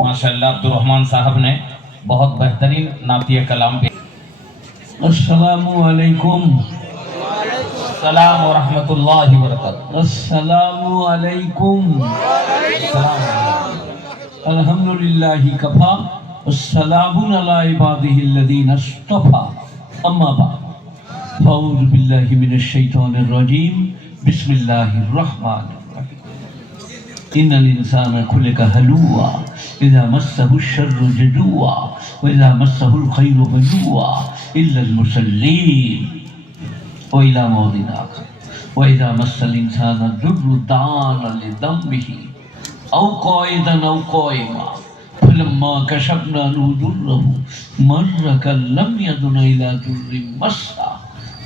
माशाल्लाह अब्दुल रहमान साहब ने बहुत बेहतरीन नातिया कलाम पे अस्सलामु अलैकुम सलाम व रहमतुल्लाहि व बरकातहू अस्सलामु अलैकुम अल्हम्दुलिल्लाहि कफा अस्सलामुन अला इबादिहि अल्लज़ीना इस्तफा अम्मा बाद फाऊज़ु बिल्लाहि मिनश शैतानिर रजीम बिस्मिल्लाहिर रहमानिर रहीम इन्नल إن الإنسان خلق هلوا إذا مسه الشر جدوا وإذا مسه الخير هجوا إلا المسلين وإلى موضع آخر. وإذا مس الإنسان الضر دعانا لذنبه أو قائدا أو قائما. فلما كشفنا له ضره مر كأن لم يدن إلى ضر مسا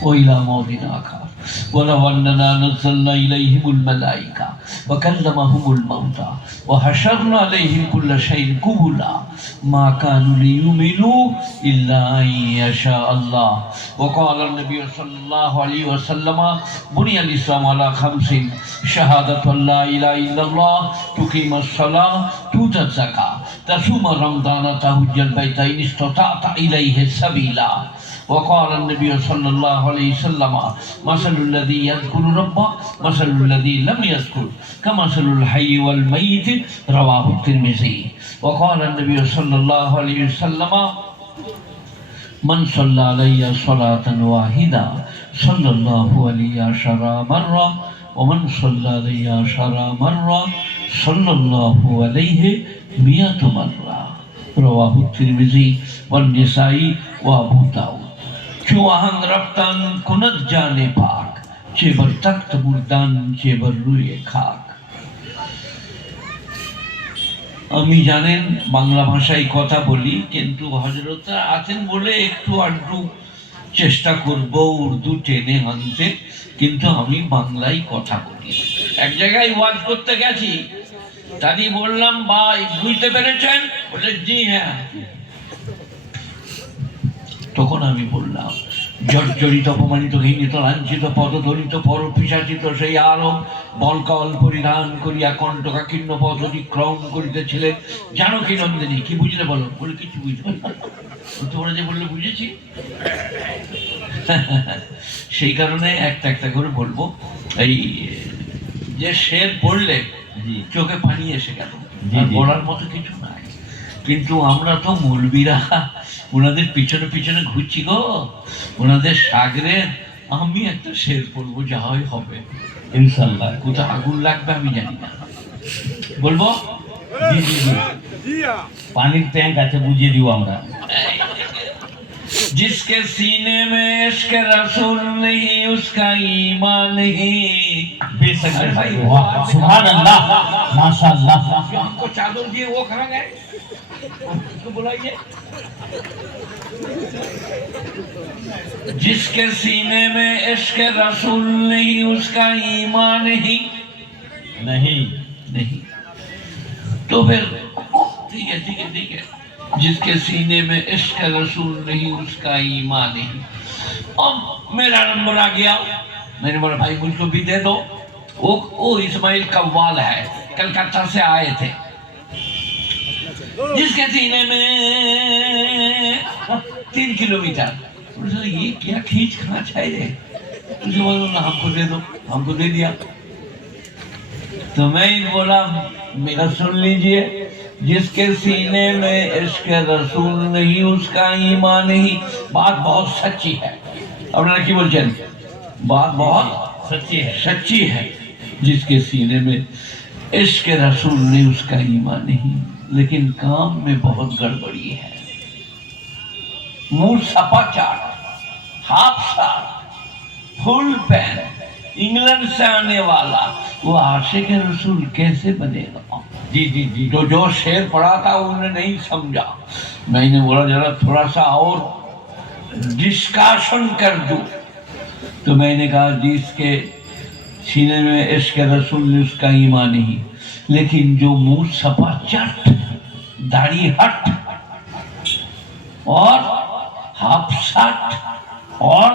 وإلى موضع آخر. ولو أننا نزلنا إليهم الملائكة وكلمهم الموتى وحشرنا عليهم كل شيء قبلا ما كانوا ليؤمنوا إلا أن يشاء الله وقال النبي صلى الله عليه وسلم بني الإسلام على خمس شهادة أن لا إله إلا الله تقيم الصلاة تؤتى الزكاة تصوم رمضان تهج البيت إن استطعت إليه سبيلا وقال النبي صلى الله عليه وسلم مثل الذي يذكر ربه مثل الذي لم يذكر كمثل الحي والميت رواه الترمذي وقال النبي صلى الله عليه وسلم من صلى علي صلاة واحدة صلى الله عليه عشر مرة ومن صلى علي عشر مرة صلى الله عليه مئة مرة رواه الترمذي والنسائي وأبو داود Şu ahandraktan kunat jane pak, çeber takt burdan çeber ruye kak. আমি জানেন বাংলা ভাষায় কথা বলি কিন্তু হজরতরা আছেন বলে একটু আড্ডু চেষ্টা করব উর্দু টেনে আনতে কিন্তু আমি বাংলায় কথা বলি এক জায়গায় ওয়াজ করতে গেছি তারই বললাম ভাই বুঝতে পেরেছেন বলে জি হ্যাঁ। তখন আমি বললাম জর্জরিত অপমানিত ঘৃণিত লাঞ্ছিত পদধরিত পর পিসাচিত সেই আলম বলকল পরিধান করিয়া কণ্ঠকা কীর্ণ পথ অতিক্রম করিতেছিলেন। জানো কি নন্দিনী কি বুঝলে বলো? বলে কিছু বুঝতে তোমরা যে বললে বুঝেছি। সেই কারণে একটা একটা করে বলব। এই যে শের পড়লে চোখে পানি এসে গেল। বলার মতো কিছু নাই। কিন্তু আমরা তো মৌলবীরা। ওনাদের পিছনে পিছনে ঘুরছি গো ওনাদের সাগরে আমি একটা শের পড়বো যা হয় হবে इंशाल्लाह কোথায় আগুন লাগবে আমি জানি না বলবো জি জি জি পানির ট্যাঙ্ক আছে বুঝিয়ে দিব আমরা जिसके सीने में इश्क रसूल नहीं उसका ईमान नहीं बेशक अरे भाई, वाह सुभान अल्लाह माशाअल्लाह जो हमको चादर दिए वो खड़ा गए جس کے سینے میں عشق رسول نہیں، اس کا ایمان نہیں نہیں نہیں۔ تو پھر، ٹھیک ہے ٹھیک ہے ٹھیک ہے۔ جس کے سینے میں عشق رسول نہیں، اس کا ایمان نہیں اب میرا نمبر آ گیا۔ میں نے بولا بھائی، مجھ کو بھی دے دو۔ وہ اسماعیل قوال ہے، کلکتہ سے آئے تھے۔ جس کے سینے میں تین کلو میٹر یہ کیا کھینچ کھانچ ہے یہ؟ تجھے بولو ہم کو دے دو ہم کو دے دیا۔ تو میں ہی بولا میرا سن لیجیے جس کے سینے میں عشق رسول نہیں اس کا ایمان نہیں۔ بات بہت سچی ہے۔ اب لڑکی بول چل۔ بات بہت سچی ہے۔ سچی ہے۔ جس کے سینے میں عشق رسول نہیں اس کا ایمان نہیں۔ لیکن کام میں بہت گڑبڑی ہے۔ منہ سپا چاٹ ہاف سار فل پین انگلینڈ سے آنے والا، وہ عاشق رسول کیسے بنے گا؟ جی جی جی جو جو شیر پڑھا تھا، انہوں نے نہیں سمجھا۔ میں نے بولا، ذرا تھوڑا سا اور ڈسکاشن کر دوں۔ تو میں نے کہا جی اس کے سینے میں عشق رسول نے اس کا ایمان نہیں लेकिन जो मुंह सपा चट दाढ़ी हट और हाफ शर्ट और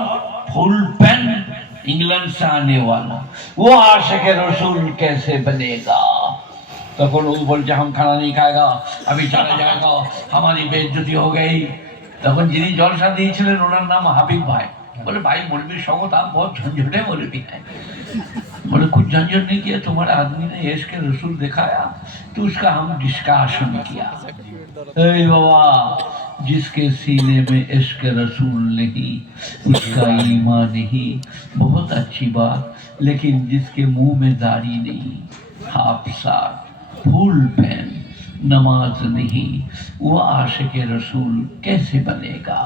फुल पैंट इंग्लैंड से आने वाला वो आशिक रसूल कैसे बनेगा তখন ও বলছে हम खाना नहीं खाएगा अभी चला जाएगा हमारी बेइज्जती हो गई তখন যিনি জলসা দিয়েছিলেন ওনার নাম হাবিব ভাই बोले بڑے کچھ جنجر نہیں کیا تمہارا آدمی نے اس کے رسول دکھایا تو اس کا ہم ڈسکاشن کیا۔ اے بابا، جس کے سینے میں عشق رسول نہیں، اس کا ایمان نہیں، بہت اچھی بات، لیکن جس کے منہ میں داری نہیں ہاف ساٹ پھول پہن، نماز نہیں، وہ عاشق رسول کیسے بنے گا؟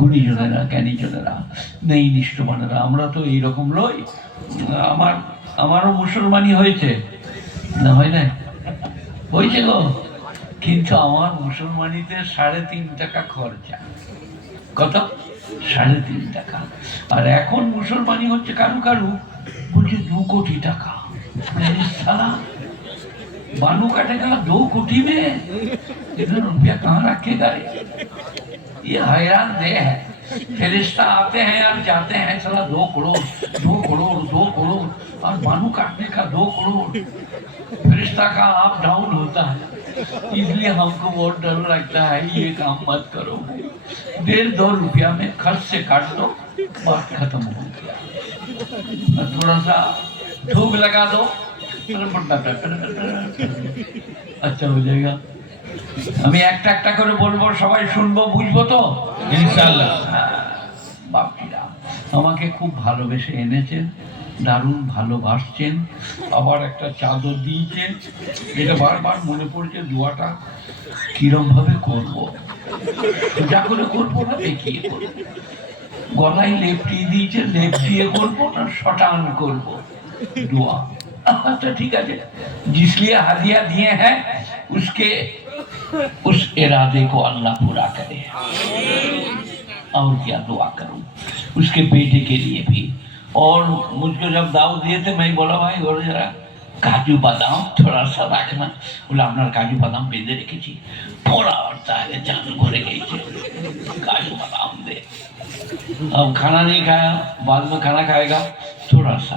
গুণী জনেরা জ্ঞানী জনেরা নেই নিষ্ঠ আমরা তো এইরকম لوئی আমার আমারও মুসলমানি হয়েছে না হয় না হয়েছে গো কিন্তু আমার মুসলমানিতে সাড়ে তিন টাকা খরচা কত সাড়ে তিন টাকা আর এখন মুসলমানি হচ্ছে কারু কারু বলছে দু কোটি টাকা আরে সালা बालू काटेगा दो कोटी में इतना रुपया कहाँ रखेगा ये? ये हैरान दे है فرشتہ آتے ہیں اور جاتے ہیں چلا دو کروڑ دو کروڑ دو کروڑ، اور بانو کاٹنے کا دو کروڑ۔ فرشتہ کا آپ ڈاؤن ہوتا ہے۔ اس لیے ہم کو بہت ڈر لگتا ہے، یہ کام مت کرو۔ ڈیڑھ دو روپیہ میں خرچ سے کاٹ دو، بات ختم ہو گیا تھوڑا سا دھوپ لگا دو۔ اچھا ہو جائے گا۔ আমি একটা একটা করে বলব সবাই শুনব বুঝব তো? আমাকে হ্যাঁ, খুব ভালোবেসে এনেছেন দারুণ ভালোবাসছেন আবার একটা চাদর দিয়েছেন এটা বারবার মনে পড়ছে দোয়াটা কিরমভাবে করব? যা করে করব না দেখিয়ে করব? গলায় লেপটিয়ে দিয়েছে লেপটিয়ে করব না শটান করব? দোয়া। আচ্ছা ঠিক আছে। জিসলিয়া হাদিয়া দিয়ে হ্যাঁ উসকে اس ارادے کو اللہ پورا کرے۔ اور کیا دعا کروں۔ اس کے بیٹے کے لیے بھی۔ اور مجھ کو جب دعوت دیے تھے، میں بولا، بھائی، اور ذرا کاجو بادام، تھوڑا سا রাখবেন বলে আপনার কাজু বাদাম বেঁধে রেখেছি থোড়া আর তাহলে জান گئی গেছে کاجو بادام دے۔ اب کھانا نہیں کھایا، بعد میں کھانا کھائے گا۔ تھوڑا سا۔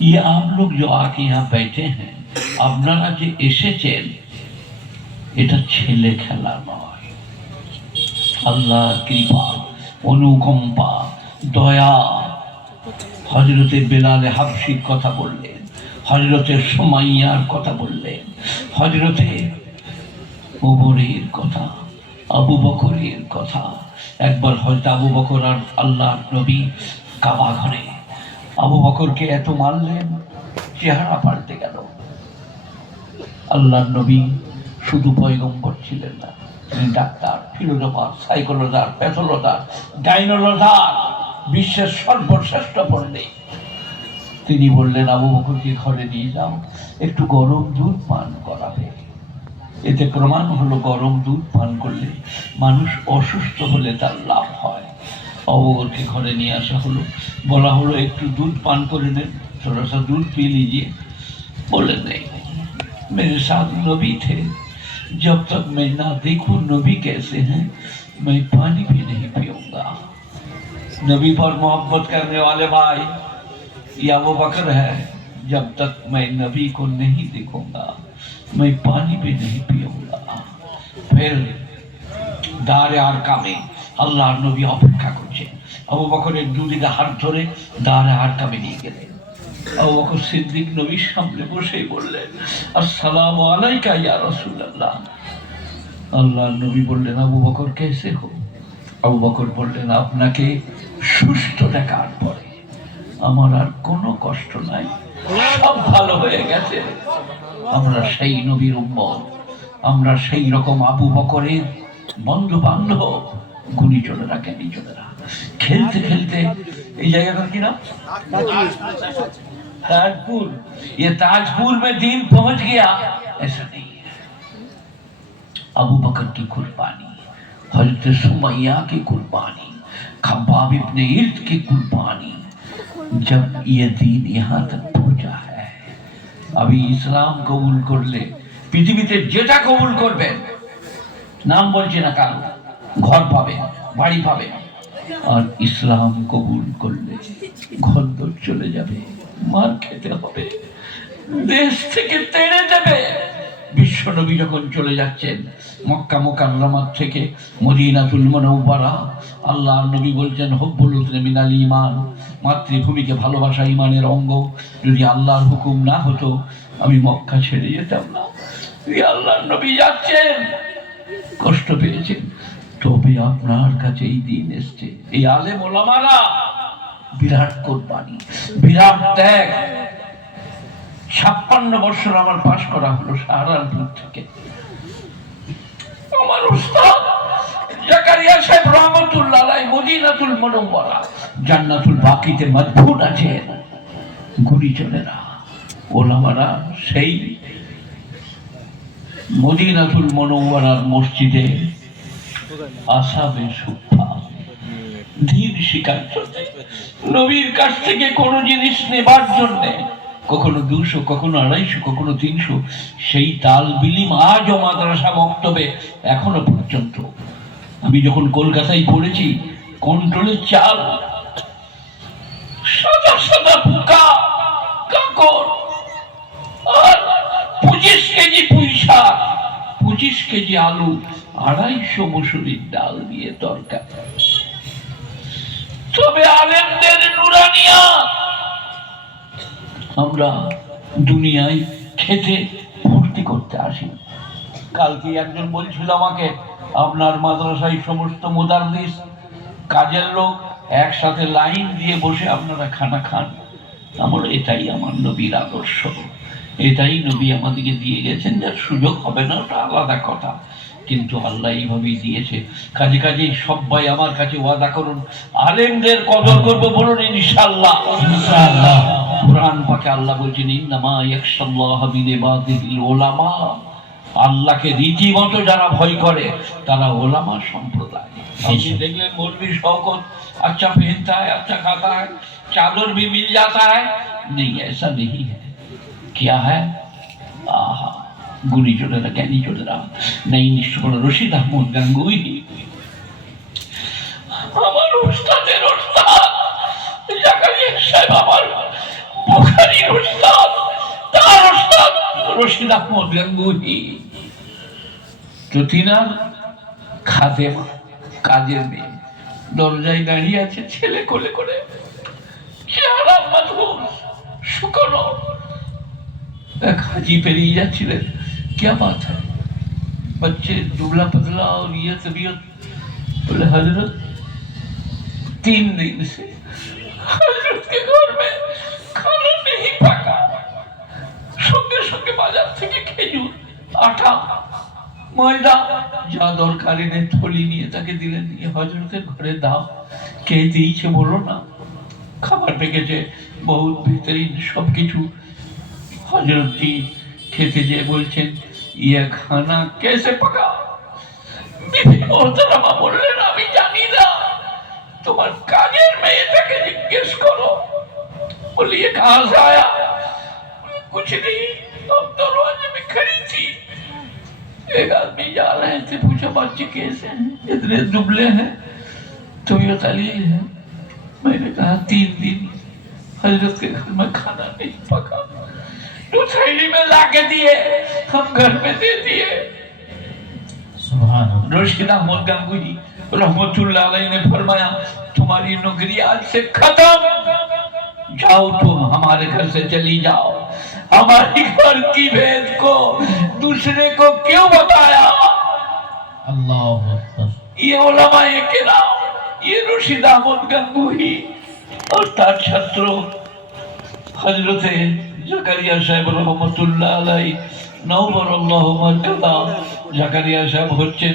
یہ آپ لوگ جو آ کے یہاں بیٹھے ہیں، اپنا جی যে چین এটা ছেলে খেলা নয়। আল্লাহ কৃপা, অনুকম্পা, দয়া। হজরতে বেলালে হাফসির কথা বললেন হজরতের সোমাইয়ার কথা বললেন হজরতে ওমরের কথা, আবু বকরের কথা। একবার হয়তো আবু বকর আর আল্লাহ নবী কাবা ঘরে। আবু বকরকে এত মারলেন, চেহারা পাল্টে গেল। আল্লাহ নবী শুধু পয়গম্বর ছিলেন না তিনি ডাক্তার ফিলোজফার সাইকোলজার প্যাথোলজার গাইনোলজার বিশ্বের সর্বশ্রেষ্ঠ পণ্ডিত তিনি বললেন আবু বকরকে ঘরে নিয়ে যাও একটু গরম দুধ পান করাবে এতে প্রমাণ হলো গরম দুধ পান করলে মানুষ অসুস্থ হলে তার লাভ হয় অবগরকে ঘরে নিয়ে আসা হলো বলা হলো একটু দুধ পান করে নেন थोड़ा सा दूध पी लीजिए बोले नहीं मेरे साथ नबी थे جب تک میں نہ دیکھوں نبی کیسے ہیں، میں پانی بھی نہیں پیوں گا۔ نبی پر محبت کرنے والے بھائی یا وہ بکر ہے، جب تک میں نبی کو نہیں دیکھوں گا، میں پانی بھی نہیں پیوں گا۔ پھر دار آرکا میں আল্লাহর নবী وہ بکر ایک বকরের দুদিকে دھورے دار آرکا میں نہیں گرے۔ আবু সিদ্দিক নবীর সামনে বসেই বললেন, আসসালাম আলাইকা ইয়া আল্লাহর নবী বললেন আবু বকর কেসে হো আবু বকর বললেন, আপনাকে সুস্থ দেখার পরে আমার আর কোনো কষ্ট নাই। সব ভালো হয়ে গেছে। আমরা সেই নবীর উম্মত। আমরা সেই রকম আবু বকরের বন্ধু বান্ধব গুণীজনেরা, জ্ঞানীজনেরা। খেলতে খেলতে এই জায়গাটার কি নাম? تاجپور۔ یہ تاجپور میں دین پہنچ گیا، ایسا نہیں ہے۔ ابو بکر کی قربانی، حضرت سمیہ کی قربانی خباب ابن عرد کی قربانی، جب یہ دین یہاں تک پہنچا ہے۔ ابھی اسلام قبول کر لے پیتی ইসলাম কবুল করলে পৃথিবীতে যেটা কবুল করবেন নাম বলছি না কারো ঘর পাবে বাড়ি পাবে আর ইসলাম কবুল করলে ঘর চলে যাবে মার খেতে হবে দেশ থেকে তেড়ে দেবে বিশ্বনবী যখন চলে যাচ্ছেন, মক্কা মোকাররমার থেকে মদিনাতুল মনওয়ারা আল্লাহ নবী বলছেন, হব্বুল মিনাল ইমান মাতৃভূমিকে ভালোবাসা ইমানের অঙ্গ। যদি আল্লাহর হুকুম না হতো, আমি মক্কা ছেড়ে যেতাম না। এই আল্লাহর নবী যাচ্ছেন, কষ্ট পেয়েছেন। তবে আপনার কাছে এই দিন এসছে। এই আলেম ওলামারা বিরাট কোরবানি, বিরাট ত্যাগ। ছাপ্পান্ন বছর আমার পাশ করা হলো সাহারানপুর থেকে। আমার উস্তাদ জাকারিয়া সাহেব রহমতুল্লাহ মদিনাতুল মনোবরা জান্নাতুল বাকিতে ওলামারা সেই মদিনাতুল মসজিদে আসাবে সুফা ধীর শিকার নবীর কাছ থেকে কোনো জিনিস নেবার জন্যে, কখনো দুশো, কখনো আড়াইশো, কখনো তিনশো, সেই তাল বিলিম আজও মাদ্রাসা বক্তব্যে এখনও পর্যন্ত। আমি যখন কলকাতায় পড়েছি, কন্ট্রোলের চাল, সাদা সাদা পোকা কাকড় আর পঁচিশ কেজি পুঁই শাক, পঁচিশ কেজি আলু, আড়াইশো মুসুরির ডাল দিয়ে তরকার। তবে আলেমদের নুরানিয়া। আমরা দুনিয়ায় খেতে ফুর্তি করতে আসি। কালকে একজন বলছিল আমাকে, আপনার মাদ্রাসায় সমস্ত মোদারদিস, কাজের লোক একসাথে লাইন দিয়ে বসে আপনারা খানা খান। আমার এটাই আমার নবীর আদর্শ। এটাই নবী আমাদেরকে দিয়ে গেছেন, যার সুযোগ হবে না, ওটা আলাদা কথা। কিন্তু আল্লাহ এইভাবেই দিয়েছে কাজে কাজে সবাই আমার কাছে ওয়াদা করুন আলেমদের কদর করবো বলুন ইনশাল্লাহ ইনশাআল্লাহ। কোরআন পাকে আল্লাহ বলছেন ইন্নামা ইয়াকশাল্লাহ মিন ইবাদিহিল উলামা আল্লাহকে রীতিমতো যারা ভয় করে তারা ওলামা সম্প্রদায় আপনি দেখলেন মৌলবী শওকত अच्छा पहनता है अच्छा खाता है चादर भी मिल जाता है नहीं ऐसा नहीं है क्या है आहा গুণীজনেরা জ্ঞানীজনেরা নিশ্চয় রশিদ আহমদ গাঙ্গুই। আমার উস্তাদের উস্তাদ, জাকারিয়া সাহেব আমার বুখারীর উস্তাদ, তার উস্তাদ রশিদ আহমদ খাদেমা কাজের মেয়ে, দরজায় দাঁড়িয়ে আছে ছেলে কোলে করে। চেহারা মধুর শুকনো। এক হাজি পেরিয়ে যাচ্ছিলেন। क्या बात है बच्चे दुबला पतला और ये तबीयत बोले हजरत तीन दिन से हजरत के घर में खाना नहीं पका সঙ্গে সঙ্গে বাজার থেকে খেজুর আটা ময়দা যা দরকার এনে থলি নিয়ে তাকে দিলেন নিয়ে হজরতের ঘরে দাও কে দিয়েছে বলো না খাবার পেকেছে বহুত বেহতরিন সব কিছু হজরত জি খেতে যেয়ে বলছেন یہ کھانا کیسے پکا؟ بیبی محترمہ مولینا بھی جانی بولলেন আমি জানি না তোমার কাজের کس کو لو بولی یہ کھان سے آیا؟ کچھ نہیں، ہم دروازے میں کھڑی تھی۔ ایک آدمی جا رہے تھے پوچھا بچے کیسے ہیں؟ اتنے دبلے ہیں تو یہ تعلیل ہے۔ میں نے کہا، تین دن حضرت کے گھر میں کھانا نہیں پکا۔ اس تھیلی میں لا کے دیے ہم گھر پہ دے دیے سبحان اللہ روشکنا مول گنگو جی رحمت اللہ علیہ نے فرمایا تمہاری نگری آج سے ختم۔ جاؤ تم ہمارے گھر سے چلی جاؤ۔ ہماری گھر کی بھید کو دوسرے کو کیوں بتایا؟ اللہ یہ علماء کرام یہ رشید احمد گنگوہی اور تاچھتروں হজরতে জাকারিয়া সাহেব রহমতুল্লাহ আলাই নওবর আল্লাহ মার্কাদা জাকারিয়া সাহেব হচ্ছেন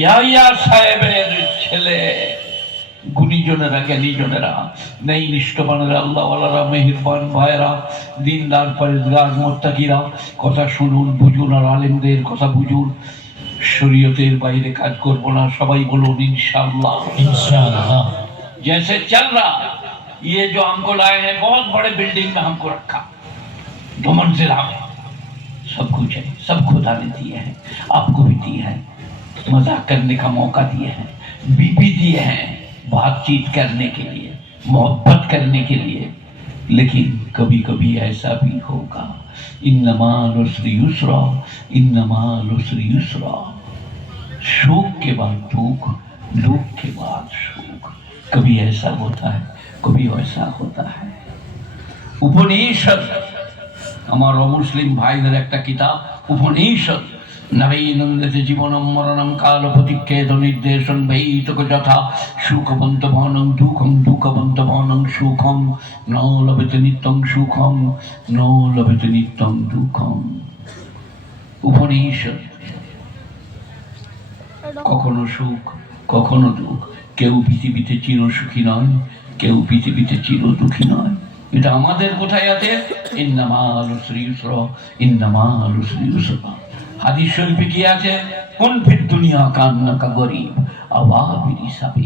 ইয়াইয়া সাহেবের ছেলে। গুণীজনেরা জ্ঞানীজনেরা নেই নিষ্ঠবানেরা আল্লাহওয়ালারা মেহিরবান ভাইয়েরা দিনদার পরেজগার মোত্তাকিরা কথা শুনুন বুঝুন আর আলেমদের কথা বুঝুন। শরীয়তের বাইরে কাজ করব না সবাই বলুন یہ جو ہم کو لائے ہیں، بہت بڑے بلڈنگ میں ہم کو رکھا۔ دو ضلع میں۔ سب کچھ ہے، سب خدا نے دیے ہیں۔ آپ کو بھی دیے ہیں۔ مزاق کرنے کا موقع دیے ہیں۔ بی پی دیے ہیں بات چیت کرنے کے لیے، محبت کرنے کے لیے۔ لیکن کبھی کبھی ایسا بھی ہوگا۔ ان نمان اسر یسرا، ان نمان یسرا۔ شوق کے بعد دکھ دکھ کے بعد شوق۔ کبھی ایسا ہوتا ہے؟ है कभी वैसा होता है উপনিষদ আমার অমুসলিম ভাইদের একটা কিতাব উপনিষদ নবীনন্দিত জীবনম মরণম কাল প্রতিক্ষেদ নির্দেশন ভৈতক যথা সুখবন্ত ভনং দুঃখম দুঃখবন্ত ভনং সুখম ন লভেতে নিত্যং সুখম ন লভেতে নিত্যং দুঃখম উপনিষদ কখনো সুখ কখনো দুঃখ কেউ পৃথিবীতে চির সুখী নয় কেউ পৃথিবীতে চির দুঃখী নয়। এটা আমাদের কোথায় আছে? ইন্নামাল শ্রীউসর ইন্নামাল শ্রীউসর হাদিস শরীফে কি আছে? কোন ফির দুনিয়া কান্না কা গরিব আওয়াবির হিসাবে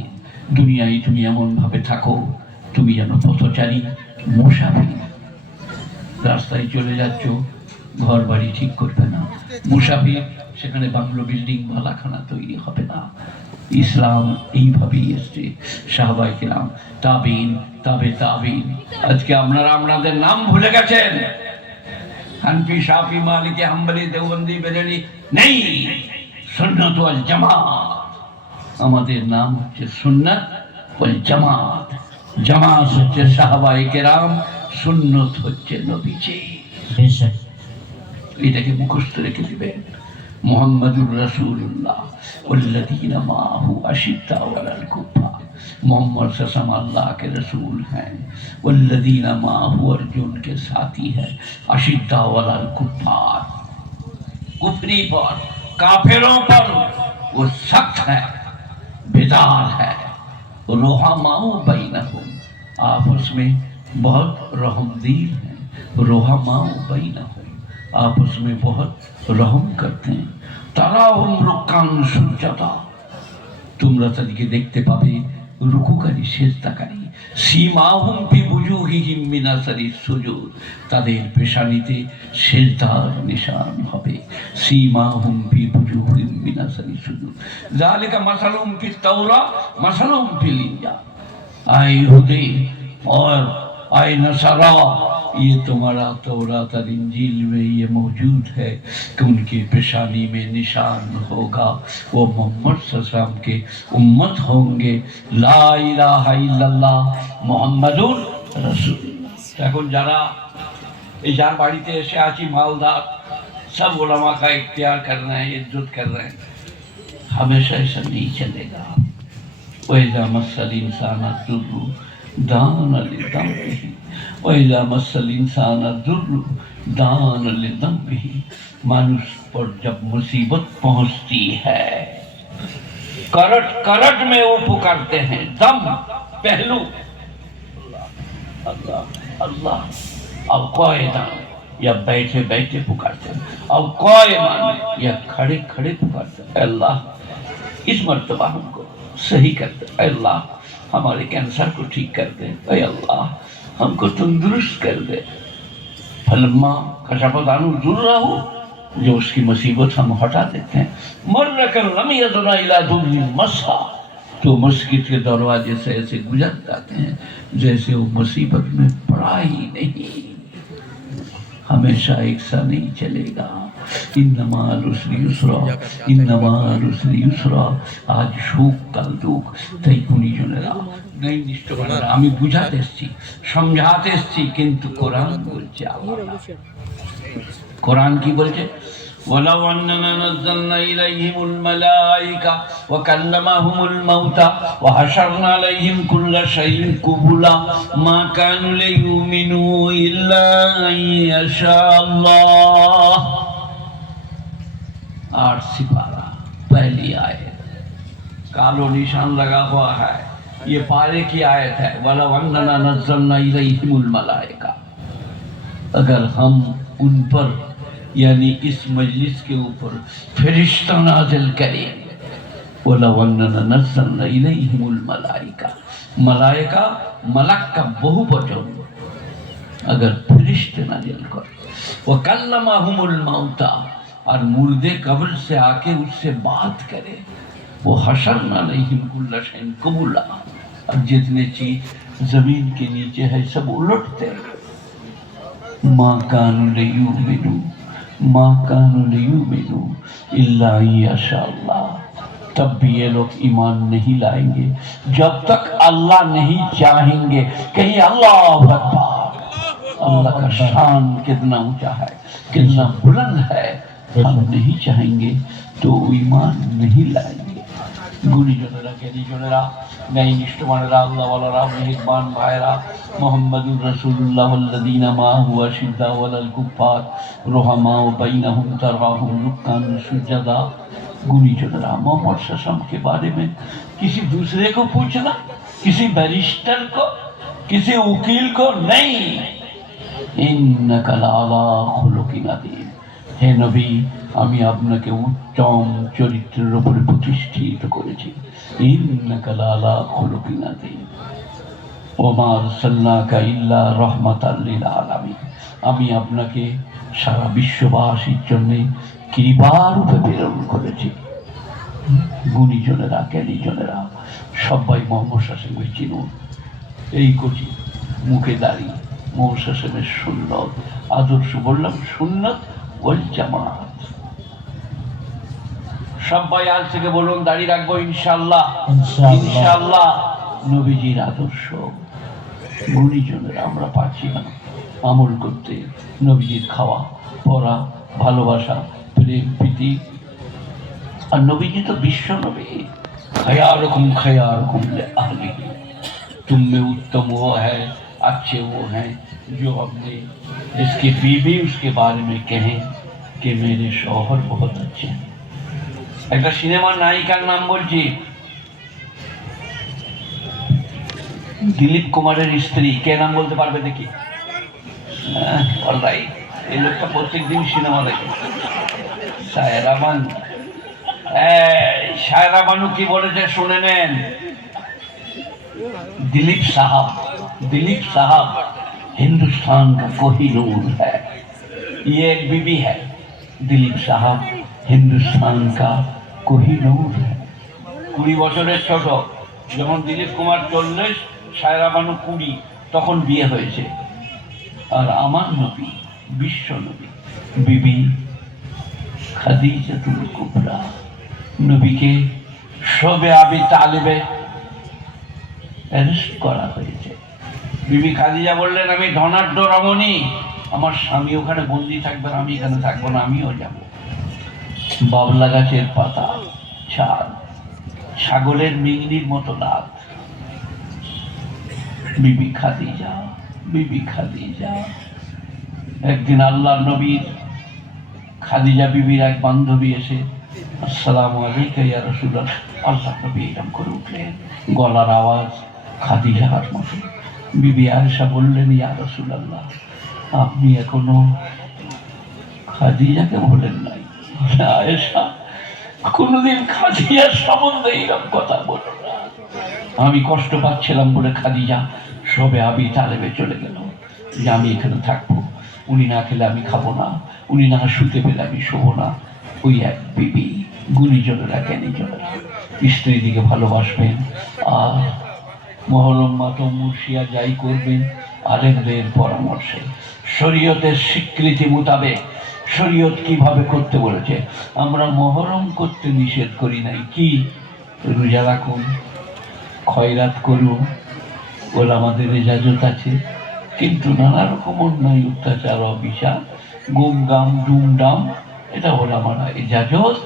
দুনিয়ায় তুমি এমন ভাবে থাকো, তুমি যেন পথচারী, মুসাফির। রাস্তায় চলে যাচ্ছ ঘর বাড়ি ঠিক করবে না। মুসাফির, সেখানে বাংলো বিল্ডিং বালাখানা তৈরি হবে না। ইসলাম এইভাবেই এসছে। সাহবাই কিরাম তাবিন তাবে তাবিন। আজকে আপনারা আপনাদের নাম ভুলে গেছেন। হানফি শাফি মালিকি হাম্বলি দেওবন্দি বেরেলি নেই। সুন্নত ওয়াল জামাত। আমাদের নাম হচ্ছে সুন্নত ওয়াল জামাত। জামাত হচ্ছে সাহাবাই কেরাম সুন্নত হচ্ছে নবীজি। এটাকে মুখস্থ রেখে দিবেন। محمد الرسول اللہ والذین ماہو اشدہ والکفہ محمد سسم اللہ کے رسول ہیں والذین معاہو ارجن کے ساتھی ہے اشدہ والکفار کفری پر کافروں پر وہ سخت ہے بیدار ہے روحماؤ بینہم آپس میں بہت رحم دیل ہیں روحماؤ بینہم آپ اس میں بہت رحم کرتے ہیں۔ تارا ہم رکان سجدہ تم رسد کے دیکھتے پابے رکو کری سیزتا کری سیما ہم پی بجو ہی ہم منا سری سجو تا دیر پیشانی تے سیزدار نشان ہوئے۔ سیما ہم پی بجو ہم منا سری سجو ذالک مسل پی تورا مسل پی لینجا آئی ہدے اور آئی نصرہ۔ یہ تمہارا تورات اور انجیل میں یہ موجود ہے کہ ان کی پیشانی میں نشان ہوگا۔ وہ محمد صلی اللہ علیہ وسلم کے امت ہوں گے۔ لا الہ الا اللہ محمد رسول۔ এখন جانا এই যার বাড়িতে এসে আছি মালদার সব علماء کا اختیار کر رہے ہیں، عزت کر رہے ہیں۔ ہمیشہ ایسا نہیں چلے گا۔ وہ مسل انسان دان لدم بھی۔ وَإِذَا مَسَّ الْإِنسَانَ ذُرُّ دان لدم بھی۔ مانوس پر جب مصیبت پہنچتی ہے۔ کرٹ کرٹ میں وہ پکڑتے ہیں۔ دم، پہلو۔ اللہ اللہ اب قائدہ یا بیٹھے بیٹھے پکارتے ہیں۔ اب قائمان یا کھڑے کھڑے پکارتے ہیں۔ اللہ، اس مرتبہ ہم کو صحیح کرتے اللہ ہمارے کینسر کو ٹھیک کر دے اے اللہ، ہم کو تندرست کر دے۔ فلما کشاپتانو ضرور ہو جو اس کی مصیبت ہم ہٹا دیتے ہیں۔ مر کر رمیتنا الى مسا تو مسجد کے دروازے سے ایسے گزر جاتے ہیں جیسے وہ مصیبت میں پڑا ہی نہیں۔ ہمیشہ ایک سا نہیں چلے گا۔ আজ সুখ কাল দুঃখ তাই গুণীজনেরা ন্যায়নিষ্ঠগণেরা আমি বুঝাতে এসছি সমঝাতে এসছি কিন্তু কোরআন বলছে কোরআন কি বলছে ولو أننا نزلنا إليهم الملائكة وكلمهم الموتى وحشرنا عليهم كل شيء قبلا ما كانوا ليؤمنوا إلا أن يشاء الله آٹھ سپارہ، پہلی آیت۔ کالو نشان لگا ہوا ہے۔ یہ پارے کی آیت ہے۔ وَلَوَنَّنَا نَزَّلْنَا إِلَيْهِمُ الْمَلَائِكَةِ اگر ہم ان پر یعنی اس مجلس کے اوپر فرشتہ نازل کریں۔ وَلَوَنَّنَا نَزَّلْنَا إِلَيْهِمُ الْمَلَائِكَةِ ملائکہ، ملک کا بہو بچوں۔ اگر فرشتہ نازل کریں وَكَلَّمَهُمُ الْمَوْتَى۔ اور مردے قبر سے آ کے اس سے بات کرے۔ وہ حشر نہ نہیں کل شہن قبولا اب جتنے چیز زمین کے نیچے ہے سب الٹتے ہیں۔ ماں کانو لیو مینو ماں کانو لیو مینو اللہ شاء اللہ تب بھی یہ لوگ ایمان نہیں لائیں گے۔ جب تک اللہ نہیں چاہیں گے، کہیں اللہ اکبر۔ اللہ کا شان کتنا اونچا ہے، کتنا بلند ہے۔ ہم نہیں چاہیں گے تو ایمان نہیں لائیں گے۔ গুণীজনেরা জ্ঞানীজনেরা ন্যায় নিষ্ঠমানেরা আল্লাহওয়ালারা মেহেরবান ভাইরা মোহাম্মদুর রসুল্লাহ আল্লাদিন মা হুয়া সিদ্ধা ওয়ালাল কুফার রোহামা بینہم বাইনা رکان سجدہ۔ রুকান جو نرہ محمد سسم کے بارے میں کسی دوسرے کو پوچھنا، کسی بیرسٹر کو، کسی وکیل کو نہیں۔ انکا لالا خلقی عظیم হে নবী, আমি আপনাকে উত্তম চরিত্রের উপরে প্রতিষ্ঠিত করেছি। ইন্নাকা লাআলা খুলুকিন আযীম। ওমা ইল্লা রাহমাতাল লিল আলামিন। আমি আপনাকে সারা বিশ্ববাসীর জন্য কৃপারূপে প্রেরণ করেছি। গুণীজনেরা, জ্ঞানীজনেরা, সবাই মোহাম্মদ শাসনকে চিনুন। এই কচি মুখে দাঁড়িয়ে মোহাম্মদ শাসনের সুন্নত, আদর্শ বললাম সুন্নত ওল জামাত। আজ থেকে বলুন দাঁড়িয়ে রাখব ইনশাল্লাহ। ইনশাল্লাহ। নবীজির আদর্শ। গুণীজনের আমরা পাচ্ছি না। আমল করতে নবীজির খাওয়া পড়া ভালোবাসা প্রেম প্রীতি। আর নবীজি তো বিশ্ব নবী। খায়া রকম খায়া রকম তুমি উত্তম হ্যাঁ अच्छे वो हैं जो अपने इसकी बीवी उसके बारे में कहें कि मेरे शौहर बहुत अच्छे हैं একটা সিনেমার নায়িকার নাম বলছি দিলীপ কুমারের স্ত্রী কে নাম বলতে পারবে দেখি অলরাইট এই লোকটা প্রত্যেক দিন সিনেমা দেখে সায়রা বানু এই, সায়রা বানু কি বলেছে শুনে নেন दिलीप साहब दिलीप साहब हिंदुस्तान का कोहिनूर है ये एक बीबी है दिलीप साहब हिंदुस्तान का कोहिनूर है কুড়ি বছরের ছোট যখন দিলীপ কুমার চল্লিশ সায়রা বানু কুড়ি তখন বিয়ে হয়েছে আর আমার নবী বিশ্ব নবী বিবি খাদিজাতুল কুবরা নবীকে শোবে আবি তালেবে অ্যারেস্ট করা হয়েছে। বিবি খাদিজা বললেন, আমি ধনাঢ্য রমণী। আমার স্বামী ওখানে বন্দি থাকবেন আমি এখানে থাকব না, আমিও যাব। বাবলা গাছের পাতা ছাদ ছাগলের মিংনির মতো লাভ বিবি খাদিজা বিবি খাদিজা। একদিন আল্লাহ নবীর খাদিজা বিবির এক বান্ধবী এসে, আসসালামু আলাইকা ইয়া রাসূলুল্লাহ। আল্লাহ নবী এরকম করে উঠলেন, গলার আওয়াজ খাদিজার মতো। বিবি আয়েশা বললেন, ইয়া রাসূলুল্লাহ, আপনি এখনও খাদিজাকে বলেন নাই? আয়েশা, কোনোদিন খাদিজার সম্বন্ধে এরকম কথা বলো আমি কষ্ট পাচ্ছিলাম বলে খাদিজা সবে আবি তালেবে চলে গেল। যে আমি এখানে থাকব, উনি না খেলে আমি খাব না, উনি না শুতে পেলে আমি শোবো না। ওই এক বিবি গুণীজনেরা স্ত্রী দিকে ভালোবাসবেন। আর মহরম মাতম মুর্শিয়া যাই করবেন আলেমদের পরামর্শে। শরীয়তের স্বীকৃতি মোতাবেক, শরীয়ত কীভাবে করতে বলেছে? আমরা মহরম করতে নিষেধ করি নাই। কি? রোজা রাখুন, খয়রাত করুন বলে আমাদের এজাজত আছে। কিন্তু নানা রকম অন্যায়, অত্যাচার, অবিচার গুম গাম ডুম ডাম এটা বলে আমরা এজাজত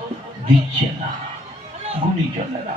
দিচ্ছে না। গুণীজনেরা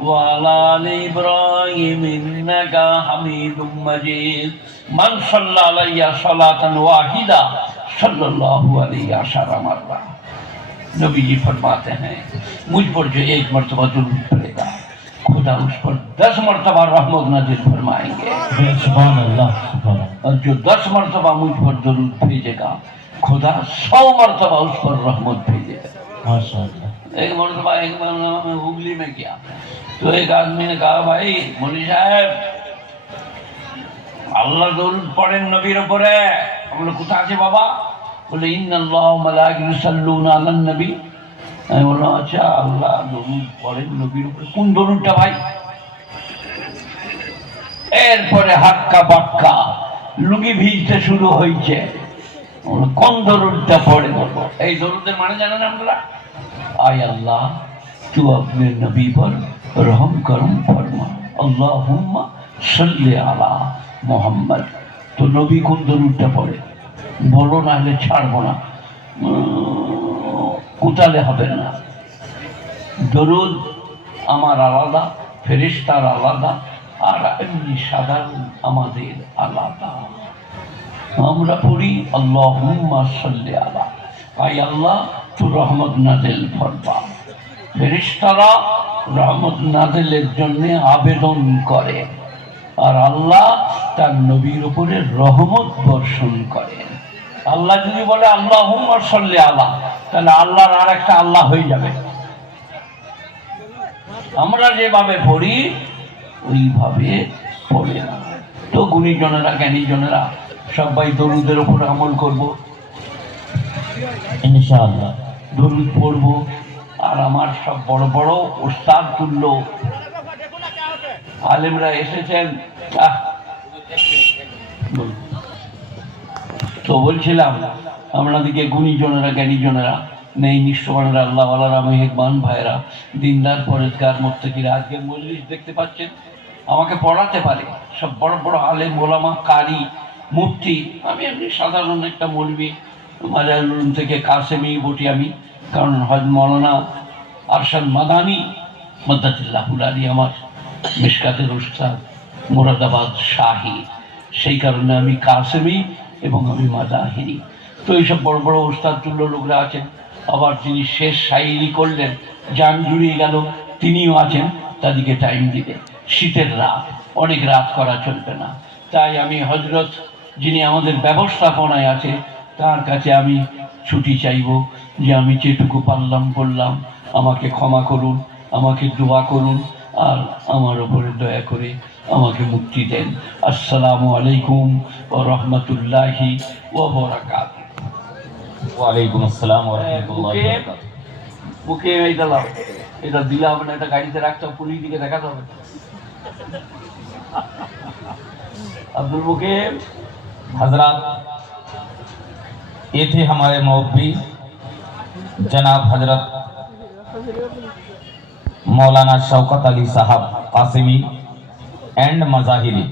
وعلى آل إبراهيم إنك حميد مجيد. من صلى علي صلاة واحدة صلى الله عليه عشر مرة. نبی جی فرماتے ہیں مجھ پر جو ایک مرتبہ ظلم کرے گا خدا اس پر دس مرتبہ رحمت نازل فرمائیں گے۔ سبحان اللہ اور جو دس مرتبہ مجھ پر ظلم بھیجے گا خدا سو مرتبہ اس پر رحمت بھیجے گا۔ ایک مرتبہ ایک مرتبہ میں ہگلی میں کیا؟ तो एक आदमी ने कहा भाई मुनी साहब আল্লাহ দরুদ পড়েন নবীর উপরে আমরা কোথা আছে বাবা বলে ইন্নাল্লাহ মালাইকাতু সাল্লুনা আলান নবী আমি বললাম আচ্ছা আল্লাহ দরুদ পড়েন নবীর উপরে কোন দরুদটা ভাই এরপরে হাক্কা বাক্কা লুঙ্গি ভিজতে শুরু হয়েছে বললো, কোন দরুদটা পড়ে বলবো এই দরুদের মানে জানেন আপনারা আয় আল্লাহ তু আপনি নবী पर রহম করম ফরমা। আল্লাহুম্মা সল্লে আলা মোহাম্মদ। তো নবী কোন দরুদটা পড়ে? বলো না হলে ছাড়বো না। কোতালে হবে না। দরুদ আমার আলাদা, ফেরিস্তার আলাদা, আর এমনি সাধারণ আমাদের আলাদা। আমরা পড়ি আল্লাহুম্মা সল্লে আলা। আই আল্লাহ রহমদ রহমত নাজেল ফরবা ফেরিস্তারা রহমত নাজেলের জন্য আবেদন করে। আর আল্লাহ তার নবীর উপরে রহমত বর্ষণ করে। আল্লাহ যদি বলে আল্লাহ সল্লে আল্লাহ তাহলে আল্লাহর আর একটা আল্লাহ হয়ে যাবে। আমরা যেভাবে পড়ি, ওইভাবে পড়ে না। তো গুণীজনেরা, জ্ঞানীজনেরা, সবাই দরুদের উপর আমল করব। ইনশাআল্লাহ। দরুদ পড়ব। আর আমার সব বড় বড় ওস্তাদ তুল্য। আলেমরা এসেছেন। তো বলছিলাম আপনাদেরকে গুণীজনেরা, জ্ঞানীজনেরা, নেই নিঃস্বমানেরা আল্লাহ আল্লাহ মেহেকবান ভাইরা দিনদার, পরেজগার, মোত্তকিরা, আজকে মজলিস দেখতে পাচ্ছেন, আমাকে পড়াতে পারে। সব বড় বড় আলেম, ওলামা, কারি, মুফতি, আমি এমনি সাধারণ একটা মৌলবি, মাজারুল থেকে কাসেমি বটি আমি কারণ হজ মৌলানা আরশাদ মাদানি, মদ্দাতিল্লাহুল আলী আমার মিসকাতের উস্তাদ, মোরাদাবাদ শাহী। সেই কারণে আমি কাসেমি এবং আমি মাদাহিনী। তো এইসব বড় বড় ওস্তাদ তুল্য লোকরা আছেন। আবার যিনি শেষ শাইরি করলেন, যান জুড়িয়ে গেল, তিনিও আছেন, তাদেরকে টাইম দিবে শীতের রাত, অনেক রাত করা চলবে না। তাই আমি হজরত যিনি আমাদের ব্যবস্থাপনায় আছে, তার কাছে আমি ছুটি চাইব। যে আমি যেটুকু পারলাম বললাম আমাকে ক্ষমা করুন আমাকে দোয়া করুন আর আমার ওপরে দয়া করে আমাকে মুক্তি দেন আসসালামু আলাইকুম ও রহমতুল্লাহি ও বরাকাত ওয়ালাইকুম আসসালাম ওয়া রাহমাতুল্লাহি ওয়া মুখে বারাকাতুহু মুখে এইটা লাও এটা দিলে হবে না এটা গাড়িতে রাখতে হবে পুলিশ দিকে দেখাতে হবে আব্দুল মুকিম हजरत ये थे हमारे جناب حضرت مولانا شوکت علی صاحب قاسمی اینڈ مظاہری،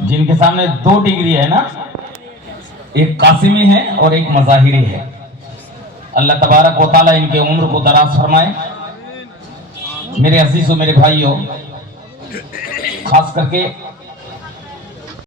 جن کے سامنے دو ڈگری ہے نا؟ ایک قاسمی ہے اور ایک مظاہری ہے۔ اللہ تبارک و تعالیٰ ان کے عمر کو دراز فرمائے۔ میرے عزیز و میرے بھائیوں، خاص کر کے